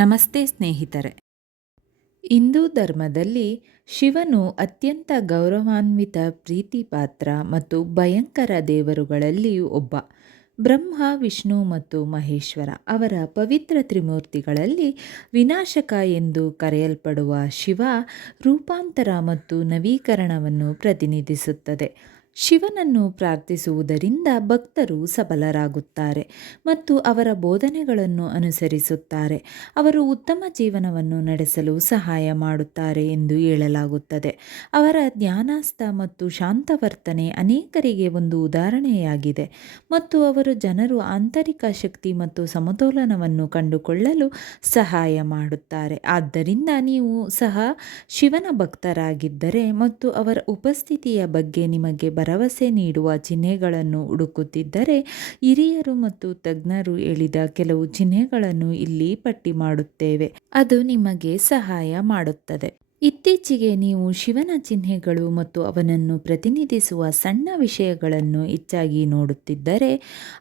ನಮಸ್ತೆ ಸ್ನೇಹಿತರೆ. ಹಿಂದೂ ಧರ್ಮದಲ್ಲಿ ಶಿವನು ಅತ್ಯಂತ ಗೌರವಾನ್ವಿತ ಪ್ರೀತಿಪಾತ್ರ ಮತ್ತು ಭಯಂಕರ ದೇವರುಗಳಲ್ಲಿ ಒಬ್ಬ. ಬ್ರಹ್ಮ, ವಿಷ್ಣು ಮತ್ತು ಮಹೇಶ್ವರ ಅವರ ಪವಿತ್ರ ತ್ರಿಮೂರ್ತಿಗಳಲ್ಲಿ ವಿನಾಶಕ ಎಂದು ಕರೆಯಲ್ಪಡುವ ಶಿವ ರೂಪಾಂತರ ಮತ್ತು ನವೀಕರಣವನ್ನು ಪ್ರತಿನಿಧಿಸುತ್ತದೆ. ಶಿವನನ್ನು ಪ್ರಾರ್ಥಿಸುವುದರಿಂದ ಭಕ್ತರು ಸಫಲರಾಗುತ್ತಾರೆ ಮತ್ತು ಅವರ ಬೋಧನೆಗಳನ್ನು ಅನುಸರಿಸುತ್ತಾರೆ. ಅವರು ಉತ್ತಮ ಜೀವನವನ್ನು ನಡೆಸಲು ಸಹಾಯ ಮಾಡುತ್ತಾರೆ ಎಂದು ಹೇಳಲಾಗುತ್ತದೆ. ಅವರ ಧ್ಯಾನಸ್ಥ ಮತ್ತು ಶಾಂತ ವರ್ತನೆ ಅನೇಕರಿಗೆ ಒಂದು ಉದಾಹರಣೆಯಾಗಿದೆ ಮತ್ತು ಅವರು ಜನರು ಆಂತರಿಕ ಶಕ್ತಿ ಮತ್ತು ಸಮತೋಲನವನ್ನು ಕಂಡುಕೊಳ್ಳಲು ಸಹಾಯ ಮಾಡುತ್ತಾರೆ. ಆದ್ದರಿಂದ ನೀವು ಸಹ ಶಿವನ ಭಕ್ತರಾಗಿದ್ದರೆ ಮತ್ತು ಅವರ ಉಪಸ್ಥಿತಿಯ ಬಗ್ಗೆ ನಿಮಗೆ ಭರವಸೆ ನೀಡುವ ಚಿಹ್ನೆಗಳನ್ನು ಹುಡುಕುತ್ತಿದ್ದರೆ, ಹಿರಿಯರು ಮತ್ತು ತಜ್ಞರು ಹೇಳಿದ ಕೆಲವು ಚಿಹ್ನೆಗಳನ್ನು ಇಲ್ಲಿ ಪಟ್ಟಿ ಮಾಡುತ್ತೇವೆ. ಅದು ನಿಮಗೆ ಸಹಾಯ ಮಾಡುತ್ತದೆ. ಇತ್ತೀಚೆಗೆ ನೀವು ಶಿವನ ಚಿಹ್ನೆಗಳು ಮತ್ತು ಅವನನ್ನು ಪ್ರತಿನಿಧಿಸುವ ಸಣ್ಣ ವಿಷಯಗಳನ್ನು ಹೆಚ್ಚಾಗಿ ನೋಡುತ್ತಿದ್ದರೆ,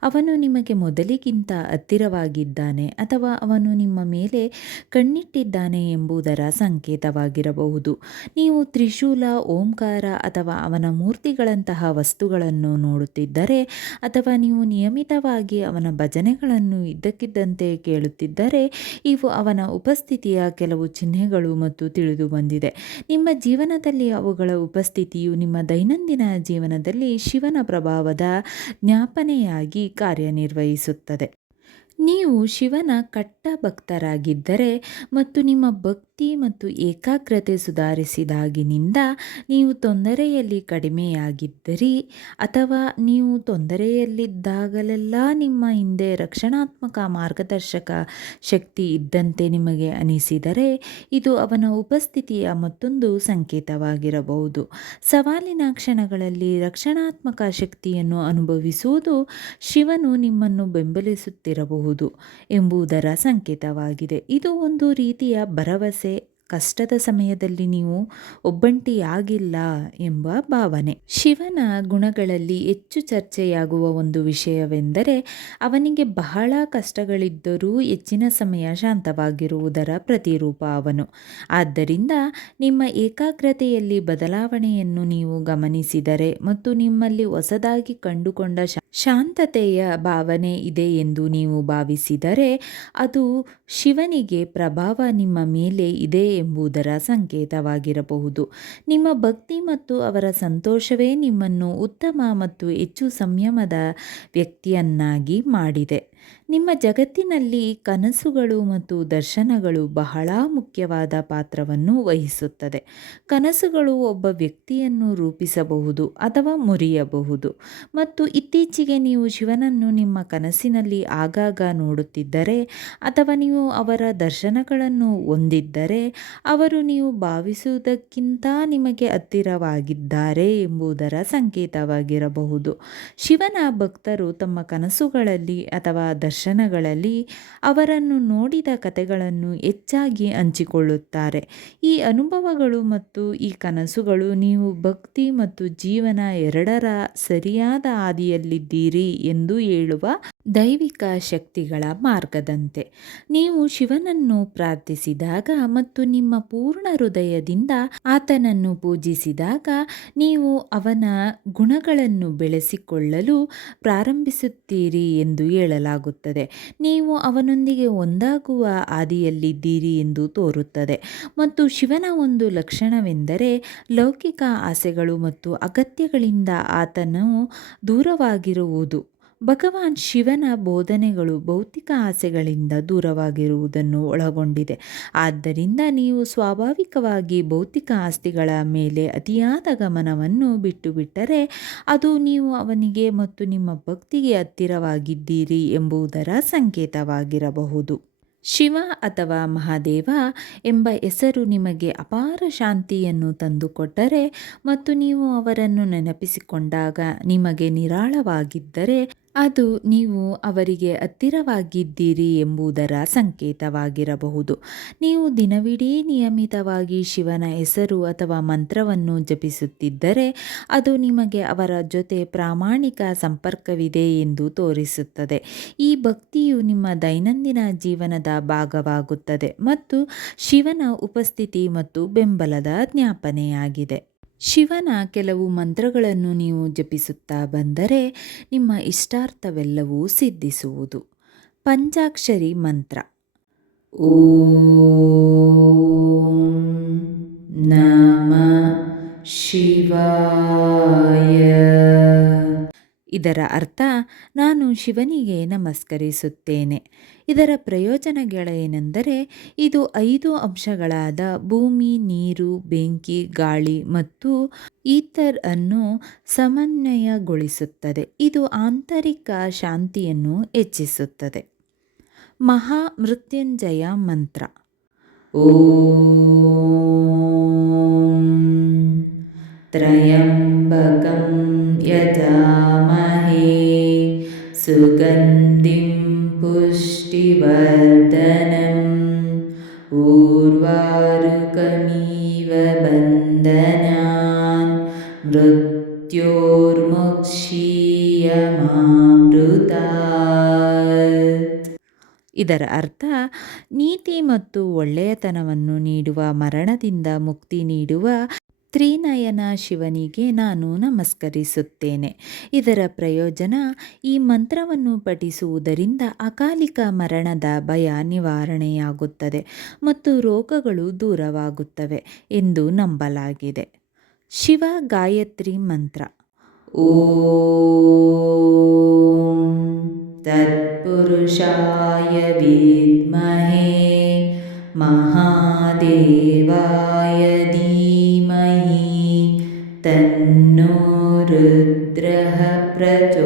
ಅವನು ನಿಮಗೆ ಮೊದಲಿಗಿಂತ ಹತ್ತಿರವಾಗಿದ್ದಾನೆ ಅಥವಾ ಅವನು ನಿಮ್ಮ ಮೇಲೆ ಕಣ್ಣಿಟ್ಟಿದ್ದಾನೆ ಎಂಬುದರ ಸಂಕೇತವಾಗಿರಬಹುದು. ನೀವು ತ್ರಿಶೂಲ, ಓಂಕಾರ ಅಥವಾ ಅವನ ಮೂರ್ತಿಗಳಂತಹ ವಸ್ತುಗಳನ್ನು ನೋಡುತ್ತಿದ್ದರೆ, ಅಥವಾ ನೀವು ನಿಯಮಿತವಾಗಿ ಅವನ ಭಜನೆಗಳನ್ನು ಇದ್ದಕ್ಕಿದ್ದಂತೆ ಕೇಳುತ್ತಿದ್ದರೆ, ಇವು ಅವನ ಉಪಸ್ಥಿತಿಯ ಕೆಲವು ಚಿಹ್ನೆಗಳು ಮತ್ತು ತಿಳಿದು ಬಂದಿದೆ. ನಿಮ್ಮ ಜೀವನದಲ್ಲಿ ಅವುಗಳ ಉಪಸ್ಥಿತಿಯು ನಿಮ್ಮ ದೈನಂದಿನ ಜೀವನದಲ್ಲಿ ಶಿವನ ಪ್ರಭಾವದ ಜ್ಞಾಪನೆಯಾಗಿ ಕಾರ್ಯನಿರ್ವಹಿಸುತ್ತದೆ. ನೀವು ಶಿವನ ಕಟ್ಟ ಭಕ್ತರಾಗಿದ್ದರೆ ಮತ್ತು ನಿಮ್ಮ ಭಕ್ತಿ ಮತ್ತು ಏಕಾಗ್ರತೆ ಸುಧಾರಿಸಿದಾಗಿನಿಂದ ನೀವು ತೊಂದರೆಯಲ್ಲಿ ಕಡಿಮೆಯಾಗಿದ್ದಿರಿ, ಅಥವಾ ನೀವು ತೊಂದರೆಯಲ್ಲಿದ್ದಾಗಲೆಲ್ಲ ನಿಮ್ಮ ಹಿಂದೆ ರಕ್ಷಣಾತ್ಮಕ ಮಾರ್ಗದರ್ಶಕ ಶಕ್ತಿ ಇದ್ದಂತೆ ನಿಮಗೆ ಅನಿಸಿದರೆ, ಇದು ಅವನ ಉಪಸ್ಥಿತಿಯ ಮತ್ತೊಂದು ಸಂಕೇತವಾಗಿರಬಹುದು. ಸವಾಲಿನ ಕ್ಷಣಗಳಲ್ಲಿ ರಕ್ಷಣಾತ್ಮಕ ಶಕ್ತಿಯನ್ನು ಅನುಭವಿಸುವುದು ಶಿವನು ನಿಮ್ಮನ್ನು ಬೆಂಬಲಿಸುತ್ತಿರಬಹುದು ಎಂಬುದರ ಸಂಕೇತವಾಗಿದೆ. ಇದು ಒಂದು ರೀತಿಯ ಭರವಸೆ, ಕಷ್ಟದ ಸಮಯದಲ್ಲಿ ನೀವು ಒಬ್ಬಂಟಿಯಾಗಿಲ್ಲ ಎಂಬ ಭಾವನೆ. ಶಿವನ ಗುಣಗಳಲ್ಲಿ ಹೆಚ್ಚು ಚರ್ಚೆಯಾಗುವ ಒಂದು ವಿಷಯವೆಂದರೆ, ಅವನಿಗೆ ಬಹಳ ಕಷ್ಟಗಳಿದ್ದರೂ ಹೆಚ್ಚಿನ ಸಮಯ ಶಾಂತವಾಗಿರುವುದರ ಪ್ರತಿರೂಪ ಅವನು. ಆದ್ದರಿಂದ ನಿಮ್ಮ ಏಕಾಗ್ರತೆಯಲ್ಲಿ ಬದಲಾವಣೆಯನ್ನು ನೀವು ಗಮನಿಸಿದರೆ ಮತ್ತು ನಿಮ್ಮಲ್ಲಿ ಹೊಸದಾಗಿ ಕಂಡುಕೊಂಡ ಶಾಂತತೆಯ ಭಾವನೆ ಇದೆ ಎಂದು ನೀವು ಭಾವಿಸಿದರೆ, ಅದು ಶಿವನಿಗೆ ಪ್ರಭಾವ ನಿಮ್ಮ ಮೇಲೆ ಇದೆ ಎಂಬುದರ ಸಂಕೇತವಾಗಿರಬಹುದು. ನಿಮ್ಮ ಭಕ್ತಿ ಮತ್ತು ಅವರ ಸಂತೋಷವೇ ನಿಮ್ಮನ್ನು ಉತ್ತಮ ಮತ್ತು ಹೆಚ್ಚು ಸಂಯಮದ ವ್ಯಕ್ತಿಯನ್ನಾಗಿ ಮಾಡಿದೆ. ನಿಮ್ಮ ಜಗತ್ತಿನಲ್ಲಿ ಕನಸುಗಳು ಮತ್ತು ದರ್ಶನಗಳು ಬಹಳ ಮುಖ್ಯವಾದ ಪಾತ್ರವನ್ನು ವಹಿಸುತ್ತದೆ. ಕನಸುಗಳು ಒಬ್ಬ ವ್ಯಕ್ತಿಯನ್ನು ರೂಪಿಸಬಹುದು ಅಥವಾ ಮುರಿಯಬಹುದು, ಮತ್ತು ಇತ್ತೀಚೆಗೆ ನೀವು ಶಿವನನ್ನು ನಿಮ್ಮ ಕನಸಿನಲ್ಲಿ ಆಗಾಗ ನೋಡುತ್ತಿದ್ದರೆ ಅಥವಾ ನೀವು ಅವರ ದರ್ಶನಗಳನ್ನು ಹೊಂದಿದ್ದರೆ, ಅವರು ನೀವು ಭಾವಿಸುವುದಕ್ಕಿಂತ ನಿಮಗೆ ಹತ್ತಿರವಾಗಿದ್ದಾರೆ ಎಂಬುದರ ಸಂಕೇತವಾಗಿರಬಹುದು. ಶಿವನ ಭಕ್ತರು ತಮ್ಮ ಕನಸುಗಳಲ್ಲಿ ಅಥವಾ ದರ್ಶನಗಳಲ್ಲಿ ಅವರನ್ನು ನೋಡಿದ ಕಥೆಗಳನ್ನು ಹೆಚ್ಚಾಗಿ ಹಂಚಿಕೊಳ್ಳುತ್ತಾರೆ. ಈ ಅನುಭವಗಳು ಮತ್ತು ಈ ಕನಸುಗಳು ನೀವು ಭಕ್ತಿ ಮತ್ತು ಜೀವನ ಎರಡರ ಸರಿಯಾದ ಹಾದಿಯಲ್ಲಿದ್ದೀರಿ ಎಂದು ಹೇಳುವ ದೈವಿಕ ಶಕ್ತಿಗಳ ಮಾರ್ಗದಂತೆ. ನೀವು ಶಿವನನ್ನು ಪ್ರಾರ್ಥಿಸಿದಾಗ ಮತ್ತು ನಿಮ್ಮ ಪೂರ್ಣ ಹೃದಯದಿಂದ ಆತನನ್ನು ಪೂಜಿಸಿದಾಗ, ನೀವು ಅವನ ಗುಣಗಳನ್ನು ಬೆಳೆಸಿಕೊಳ್ಳಲು ಪ್ರಾರಂಭಿಸುತ್ತೀರಿ ಎಂದು ಹೇಳಲಾಗುತ್ತದೆ. ನೀವು ಅವನೊಂದಿಗೆ ಒಂದಾಗುವ ಹಾದಿಯಲ್ಲಿದ್ದೀರಿ ಎಂದು ತೋರುತ್ತದೆ. ಮತ್ತು ಶಿವನ ಒಂದು ಲಕ್ಷಣವೆಂದರೆ ಲೌಕಿಕ ಆಸೆಗಳು ಮತ್ತು ಅಗತ್ಯಗಳಿಂದ ಆತನು ದೂರವಾಗಿರುವುದು. ಭಗವಾನ್ ಶಿವನ ಬೋಧನೆಗಳು ಭೌತಿಕ ಆಸೆಗಳಿಂದ ದೂರವಾಗಿರುವುದನ್ನು ಒಳಗೊಂಡಿದೆ. ಆದ್ದರಿಂದ ನೀವು ಸ್ವಾಭಾವಿಕವಾಗಿ ಭೌತಿಕ ಆಸ್ತಿಗಳ ಮೇಲೆ ಅತಿಯಾದ ಗಮನವನ್ನು ಬಿಟ್ಟುಬಿಟ್ಟರೆ, ಅದು ನೀವು ಅವನಿಗೆ ಮತ್ತು ನಿಮ್ಮ ಭಕ್ತಿಗೆ ಹತ್ತಿರವಾಗಿದ್ದೀರಿ ಎಂಬುದರ ಸಂಕೇತವಾಗಿರಬಹುದು. ಶಿವ ಅಥವಾ ಮಹಾದೇವ ಎಂಬ ಹೆಸರು ನಿಮಗೆ ಅಪಾರ ಶಾಂತಿಯನ್ನು ತಂದುಕೊಟ್ಟರೆ ಮತ್ತು ನೀವು ಅವರನ್ನು ನೆನಪಿಸಿಕೊಂಡಾಗ ನಿಮಗೆ ನಿರಾಳವಾಗಿದ್ದರೆ, ಅದು ನೀವು ಅವರಿಗೆ ಹತ್ತಿರವಾಗಿದ್ದೀರಿ ಎಂಬುದರ ಸಂಕೇತವಾಗಿರಬಹುದು. ನೀವು ದಿನವಿಡೀ ನಿಯಮಿತವಾಗಿ ಶಿವನ ಹೆಸರು ಅಥವಾ ಮಂತ್ರವನ್ನು ಜಪಿಸುತ್ತಿದ್ದರೆ ಅದು ನಿಮಗೆ ಅವರ ಜೊತೆ ಪ್ರಾಮಾಣಿಕ ಸಂಪರ್ಕವಿದೆ ಎಂದು ತೋರಿಸುತ್ತದೆ. ಈ ಭಕ್ತಿಯು ನಿಮ್ಮ ದೈನಂದಿನ ಜೀವನದ ಭಾಗವಾಗುತ್ತದೆ ಮತ್ತು ಶಿವನ ಉಪಸ್ಥಿತಿ ಮತ್ತು ಬೆಂಬಲದ ಜ್ಞಾಪನೆಯಾಗಿದೆ. ಶಿವನ ಕೆಲವು ಮಂತ್ರಗಳನ್ನು ನೀವು ಜಪಿಸುತ್ತಾ ಬಂದರೆ ನಿಮ್ಮ ಇಷ್ಟಾರ್ಥವೆಲ್ಲವೂ ಸಿದ್ಧಿಸುವುದು. ಪಂಚಾಕ್ಷರಿ ಮಂತ್ರ: ಓಂ ನಮಃ ಶಿವಾಯ. ಇದರ ಅರ್ಥ ನಾನು ಶಿವನಿಗೆ ನಮಸ್ಕರಿಸುತ್ತೇನೆ. ಇದರ ಪ್ರಯೋಜನಗಳೇನೆಂದರೆ ಇದು 5 ಅಂಶಗಳಾದ ಭೂಮಿ, ನೀರು, ಬೆಂಕಿ, ಗಾಳಿ ಮತ್ತು ಈಥರ್ ಅನ್ನು ಸಮನ್ವಯಗೊಳಿಸುತ್ತದೆ. ಇದು ಆಂತರಿಕ ಶಾಂತಿಯನ್ನು ಹೆಚ್ಚಿಸುತ್ತದೆ. ಮಹಾ ಮೃತ್ಯುಂಜಯ ಮಂತ್ರ: ಓಂ ತ್ರಯಂಬಕಂ ಯಜಾಮಹೇ ಸುಗಂಧಿಂ ಪುಷ್ಟಿವರ್ಧನಂ ಊರ್ವಾರುಕಮಿವ ಬಂಧನಾನ್ ಮೃತ್ಯೋರ್ಮುಕ್ಷೀಯಮಾಮೃತಾತ್. ಇದರ ಅರ್ಥ ನೀತಿ ಮತ್ತು ಒಳ್ಳೆಯತನವನ್ನು ನೀಡುವ, ಮರಣದಿಂದ ಮುಕ್ತಿ ನೀಡುವ ತ್ರಿನಯನ ಶಿವನಿಗೆ ನಾನು ನಮಸ್ಕರಿಸುತ್ತೇನೆ. ಇದರ ಪ್ರಯೋಜನ: ಈ ಮಂತ್ರವನ್ನು ಪಠಿಸುವುದರಿಂದ ಅಕಾಲಿಕ ಮರಣದ ಭಯ ನಿವಾರಣೆಯಾಗುತ್ತದೆ ಮತ್ತು ರೋಗಗಳು ದೂರವಾಗುತ್ತವೆ ಎಂದು ನಂಬಲಾಗಿದೆ. ಶಿವ ಗಾಯತ್ರಿ ಮಂತ್ರ: ಓಂ ತತ್ಪುರುಷಾಯ ವಿದ್ಮಹೇ ಮಹಾದೇವಾಯ ಧೀಮಹಿ ತನ್ನೋ ರುದ್ರಃ ಪ್ರಚೋದಯಾತ್.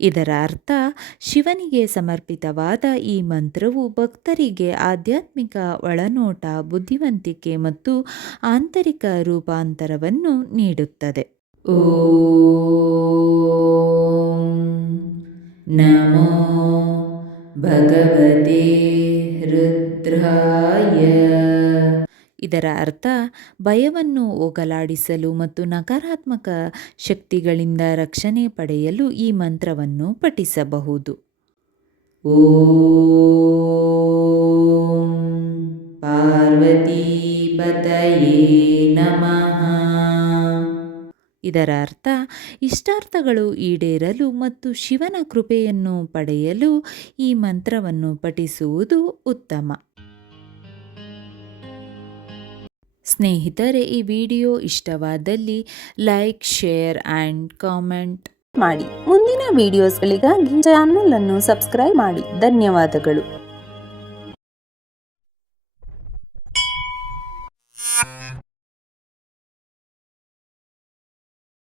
ಇದರ ಅರ್ಥ ಶಿವನಿಗೆ ಸಮರ್ಪಿತವಾದ ಈ ಮಂತ್ರವು ಭಕ್ತರಿಗೆ ಆಧ್ಯಾತ್ಮಿಕ ಒಳನೋಟ, ಬುದ್ಧಿವಂತಿಕೆ ಮತ್ತು ಆಂತರಿಕ ರೂಪಾಂತರವನ್ನು ನೀಡುತ್ತದೆ. ಓಂ ನಮೋ ಭಗವತೆ ರುದ್ರಾಯ. ಇದರ ಅರ್ಥ ಭಯವನ್ನು ಹೋಗಲಾಡಿಸಲು ಮತ್ತು ನಕಾರಾತ್ಮಕ ಶಕ್ತಿಗಳಿಂದ ರಕ್ಷಣೆ ಪಡೆಯಲು ಈ ಮಂತ್ರವನ್ನು ಪಠಿಸಬಹುದು. ಓಂ ಪಾರ್ವತೀಪತಯೇ ನಮಃ. ಇದರ ಅರ್ಥ ಇಷ್ಟಾರ್ಥಗಳು ಈಡೇರಲು ಮತ್ತು ಶಿವನ ಕೃಪೆಯನ್ನು ಪಡೆಯಲು ಈ ಮಂತ್ರವನ್ನು ಪಠಿಸುವುದು ಉತ್ತಮ. ಸ್ನೇಹಿತರೆ, ಈ ವಿಡಿಯೋ ಇಷ್ಟವಾದಲ್ಲಿ ಲೈಕ್, ಶೇರ್ ಆ್ಯಂಡ್ ಕಾಮೆಂಟ್ ಮಾಡಿ. ಮುಂದಿನ ವಿಡಿಯೋಸ್ಗಳಿಗಾಗಿ ಚಾನಲ್ ಅನ್ನು ಸಬ್ಸ್ಕ್ರೈಬ್ ಮಾಡಿ. ಧನ್ಯವಾದಗಳು.